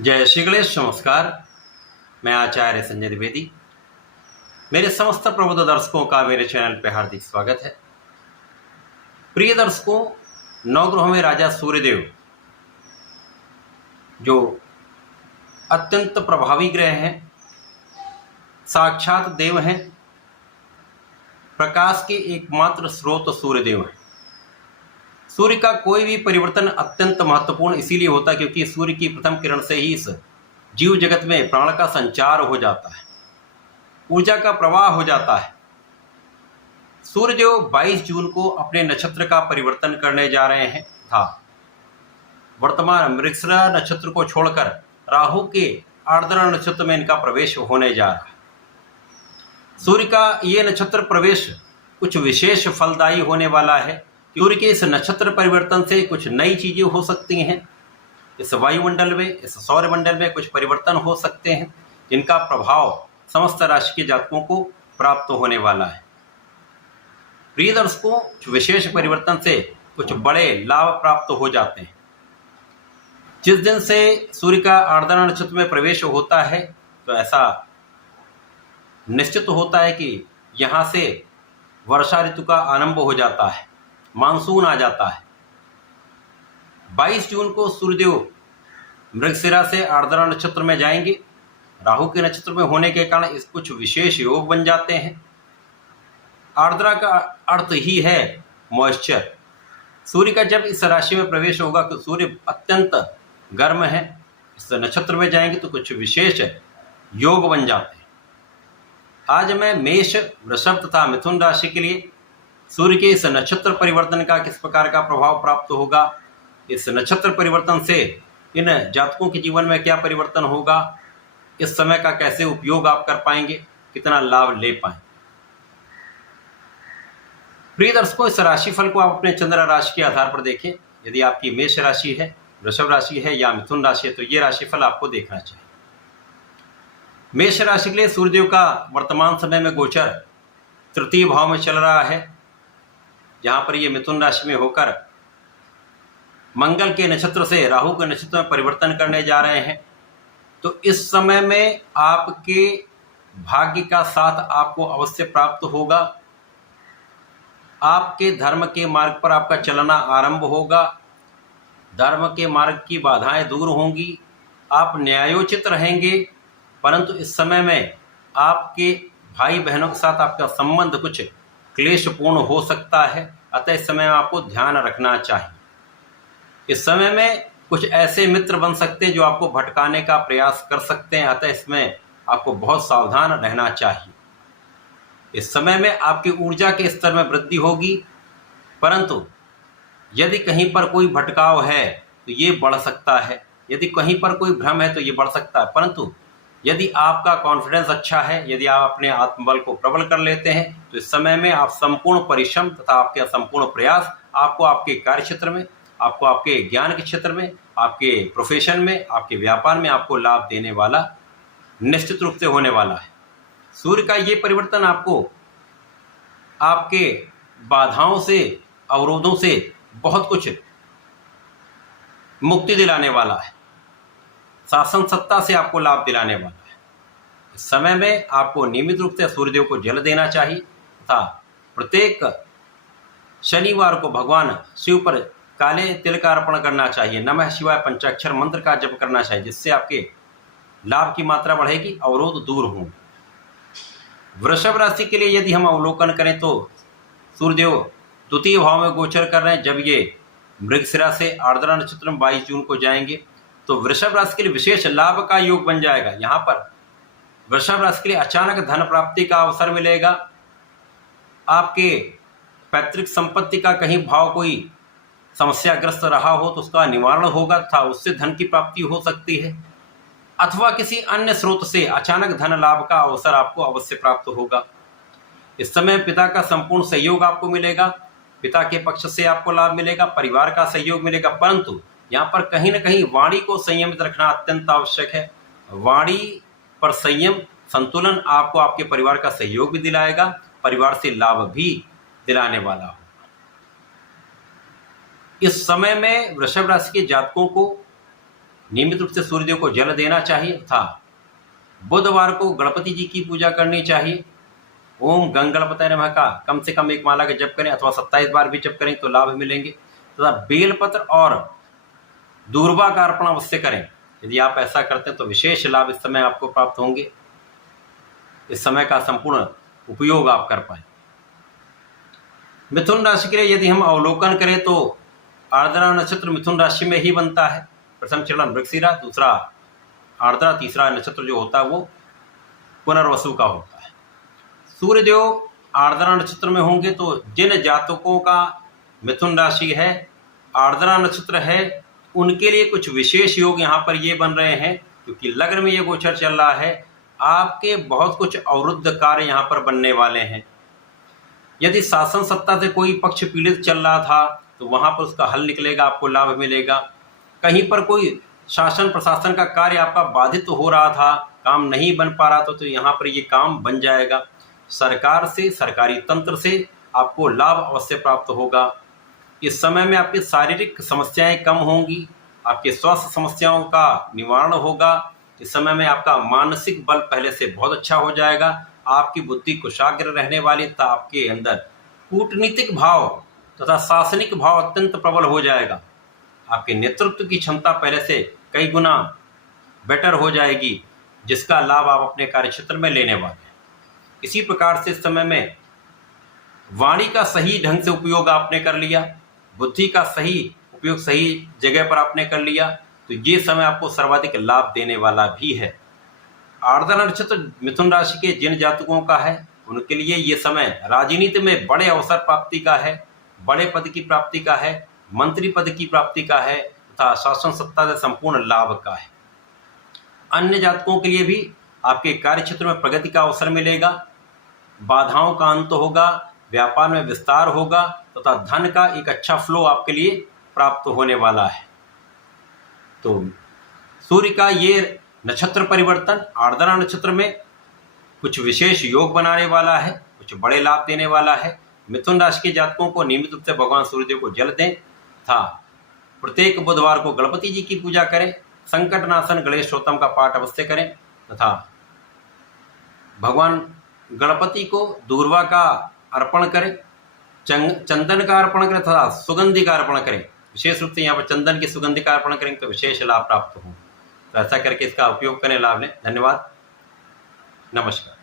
जय श्री गणेश। नमस्कार। मैं आचार्य संजय द्विवेदी। मेरे समस्त प्रबुद्ध दर्शकों का मेरे चैनल पर हार्दिक स्वागत है। प्रिय दर्शकों, नवग्रहों में राजा सूर्यदेव जो अत्यंत प्रभावी ग्रह हैं, साक्षात देव हैं, प्रकाश के एकमात्र स्रोत सूर्यदेव हैं। सूर्य का कोई भी परिवर्तन अत्यंत महत्वपूर्ण इसीलिए होता है क्योंकि सूर्य की प्रथम किरण से ही इस जीव जगत में प्राण का संचार हो जाता है, ऊर्जा का प्रवाह हो जाता है। सूर्य जो 22 जून को अपने नक्षत्र का परिवर्तन करने जा रहे हैं था, वर्तमान मृगशिरा नक्षत्र को छोड़कर राहु के आर्द्रा नक्षत्र में इनका प्रवेश होने जा रहा है। सूर्य का ये नक्षत्र प्रवेश कुछ विशेष फलदायी होने वाला है। सूर्य के इस नक्षत्र परिवर्तन से कुछ नई चीजें हो सकती हैं। इस वायुमंडल में, इस सौरमंडल में कुछ परिवर्तन हो सकते हैं जिनका प्रभाव समस्त राशि के जातकों को प्राप्त होने वाला है। प्रिय दर्शकों, विशेष परिवर्तन से कुछ बड़े लाभ प्राप्त हो जाते हैं। जिस दिन से सूर्य का आर्द्रा नक्षत्र में प्रवेश होता है तो ऐसा निश्चित होता है कि यहाँ से वर्षा ऋतु का आरंभ हो जाता है, मानसून आ जाता है। 22 जून को सूर्यदेव मृगशिरा से आर्द्रा नक्षत्र में जाएंगे। राहु के नक्षत्र में होने के कारण इस कुछ विशेष योग बन जाते हैं। आर्द्रा का अर्थ ही है मॉइस्चर। सूर्य का जब इस राशि में प्रवेश होगा तो सूर्य अत्यंत गर्म है, इस नक्षत्र में जाएंगे तो कुछ विशेष योग बन जाते हैं। आज मैं मेष, वृषभ तथा मिथुन राशि के लिए सूर्य के इस नक्षत्र परिवर्तन का किस प्रकार का प्रभाव प्राप्त होगा, इस नक्षत्र परिवर्तन से इन जातकों के जीवन में क्या परिवर्तन होगा, इस समय का कैसे उपयोग आप कर पाएंगे, कितना लाभ ले पाएंगे। प्रिय दर्शकों, इस राशिफल को आप अपने चंद्र राशि के आधार पर देखें। यदि आपकी मेष राशि है, वृषभ राशि है या मिथुन राशि है तो ये राशिफल आपको देखना चाहिए। मेष राशि के लिए सूर्यदेव का वर्तमान समय में गोचर तृतीय भाव में चल रहा है, जहां पर ये मिथुन राशि में होकर मंगल के नक्षत्र से राहु के नक्षत्र में परिवर्तन करने जा रहे हैं। तो इस समय में आपके भाग्य का साथ आपको अवश्य प्राप्त होगा। आपके धर्म के मार्ग पर आपका चलना आरंभ होगा। धर्म के मार्ग की बाधाएं दूर होंगी। आप न्यायोचित रहेंगे। परंतु इस समय में आपके भाई बहनों के साथ आपका संबंध कुछ क्लेशपूर्ण हो सकता है, अतः इस समय में आपको ध्यान रखना चाहिए। इस समय में कुछ ऐसे मित्र बन सकते हैं जो आपको भटकाने का प्रयास कर सकते हैं, अतः इसमें आपको बहुत सावधान रहना चाहिए। इस समय में आपकी ऊर्जा के स्तर में वृद्धि होगी, परंतु यदि कहीं पर कोई भटकाव है तो ये बढ़ सकता है, यदि कहीं पर कोई भ्रम है तो ये बढ़ सकता है। परंतु यदि आपका कॉन्फिडेंस अच्छा है, यदि आप अपने आत्मबल को प्रबल कर लेते हैं तो इस समय में आप संपूर्ण परिश्रम तथा आपके संपूर्ण प्रयास आपको आपके कार्य क्षेत्र में, आपको आपके ज्ञान के क्षेत्र में, आपके प्रोफेशन में, आपके व्यापार में आपको लाभ देने वाला निश्चित रूप से होने वाला है। सूर्य का ये परिवर्तन आपको आपके बाधाओं से, अवरोधों से बहुत कुछ मुक्ति दिलाने वाला है, शासन सत्ता से आपको लाभ दिलाने वाला है। इस समय में आपको नियमित रूप से सूर्यदेव को जल देना चाहिए तथा प्रत्येक शनिवार को भगवान शिव पर काले तिल का अर्पण करना चाहिए। नमः शिवाय पंचाक्षर मंत्र का जप करना चाहिए, जिससे आपके लाभ की मात्रा बढ़ेगी, अवरोध दूर होंगे। वृषभ राशि के लिए यदि हम अवलोकन करें तो सूर्यदेव द्वितीय भाव में गोचर कर रहे हैं। जब ये मृगशिरा से आर्द्रा नक्षत्र में 22 जून को जाएंगे तो वृषभ राशि के लिए विशेष लाभ का योग बन जाएगा। यहाँ पर वृषभ राशि के लिए अचानक धन प्राप्ति का अवसर मिलेगा। आपके पैतृक संपत्ति का कहीं भाव कोई समस्याग्रस्त रहा हो तो उसका निवारण होगा तथा उससे धन की प्राप्ति हो सकती है, अथवा किसी अन्य स्रोत से अचानक धन लाभ का अवसर आपको अवश्य प्राप्त होगा। इस समय पिता का संपूर्ण सहयोग आपको मिलेगा, पिता के पक्ष से आपको लाभ मिलेगा, परिवार का सहयोग मिलेगा। परंतु यहाँ पर कहीं न कहीं वाणी को संयमित रखना अत्यंत आवश्यक है। वाणी पर संयम, संतुलन आपको आपके परिवार का सहयोग भी दिलाएगा, परिवार से लाभ भी दिलाने वाला होगा। इस समय में वृषभ राशि के जातकों को नियमित रूप से सूर्यदेव को जल देना चाहिए तथा बुधवार को गणपति जी की पूजा करनी चाहिए। ओम गंगणपतये नमः का कम से कम 1 माला का जप करें अथवा 27 बार भी जप करें तो लाभ मिलेंगे तथा बेलपत्र और दूर्वा का अर्पण अवश्य करें। यदि आप ऐसा करते हैं तो विशेष लाभ इस समय आपको प्राप्त होंगे। इस समय का संपूर्ण उपयोग आप कर पाए। मिथुन राशि के लिए यदि हम अवलोकन करें तो आर्द्रा नक्षत्र मिथुन राशि में ही बनता है। प्रथम चरण मृगशिरा, दूसरा आर्द्रा, तीसरा नक्षत्र जो होता है वो पुनर्वसु का होता है। सूर्यदेव आर्द्रा नक्षत्र में होंगे तो जिन जातकों का मिथुन राशि है, आर्द्रा नक्षत्र है, उनके लिए कुछ विशेष योग यहाँ पर ये बन रहे हैं क्योंकि लग्न में ये गोचर चल रहा है। आपके बहुत कुछ अवरुद्ध कार्य यहाँ पर बनने वाले हैं। यदि शासन सत्ता से कोई पक्ष पीड़ित चल रहा था तो वहाँ पर उसका हल निकलेगा, आपको लाभ मिलेगा। कहीं पर कोई शासन प्रशासन का कार्य आपका बाधित हो रहा था, काम नहीं बन पा रहा था, तो यहाँ पर ये काम बन जाएगा। सरकार से, सरकारी तंत्र से आपको लाभ अवश्य प्राप्त होगा। इस समय में आपकी शारीरिक समस्याएं कम होंगी, आपके स्वास्थ्य समस्याओं का निवारण होगा। इस समय में आपका मानसिक बल पहले से बहुत अच्छा हो जाएगा। आपकी बुद्धि कुशाग्र रहने वाली तथा आपके अंदर कूटनीतिक भाव तथा शासनिक भाव अत्यंत प्रबल हो जाएगा। आपके नेतृत्व की क्षमता पहले से कई गुना बेटर हो जाएगी, जिसका लाभ आप अपने कार्यक्षेत्र में लेने वाले हैं। इसी प्रकार से इस समय में वाणी का सही ढंग से उपयोग आपने कर लिया, बुद्धि का सही उपयोग सही जगह पर आपने कर लिया, तो ये समय आपको सर्वाधिक लाभ देने वाला भी है। आर्द्रा नक्षत्र मिथुन राशि के जिन जातकों का है उनके लिए ये समय राजनीति में बड़े अवसर प्राप्ति का है, बड़े पद की प्राप्ति का है, मंत्री पद की प्राप्ति का है तथा शासन सत्ता से संपूर्ण लाभ का है। अन्य जातकों के लिए भी आपके कार्य क्षेत्र में प्रगति का अवसर मिलेगा, बाधाओं का अंत होगा, व्यापार में विस्तार होगा तथा धन का एक अच्छा फ्लो आपके लिए प्राप्त होने वाला है। तो सूर्य का ये नक्षत्र परिवर्तन आर्द्रा नक्षत्र में कुछ विशेष योग बनाने वाला है, कुछ बड़े लाभ देने वाला है। मिथुन राशि के जातकों को नियमित रूप से भगवान सूर्यदेव को जल दें तथा प्रत्येक बुधवार को गणपति जी की पूजा करें, संकटनाशन गणेश स्तोत्रम का पाठ अवश्य करें तथा भगवान गणपति को दूर्वा का अर्पण करें, चंदन का अर्पण करें तथा सुगंधि का अर्पण करें। विशेष रूप से यहाँ पर चंदन की सुगंधि का अर्पण करेंगे तो विशेष लाभ प्राप्त हो। तो ऐसा करके इसका उपयोग करें, लाभ लें। धन्यवाद, नमस्कार।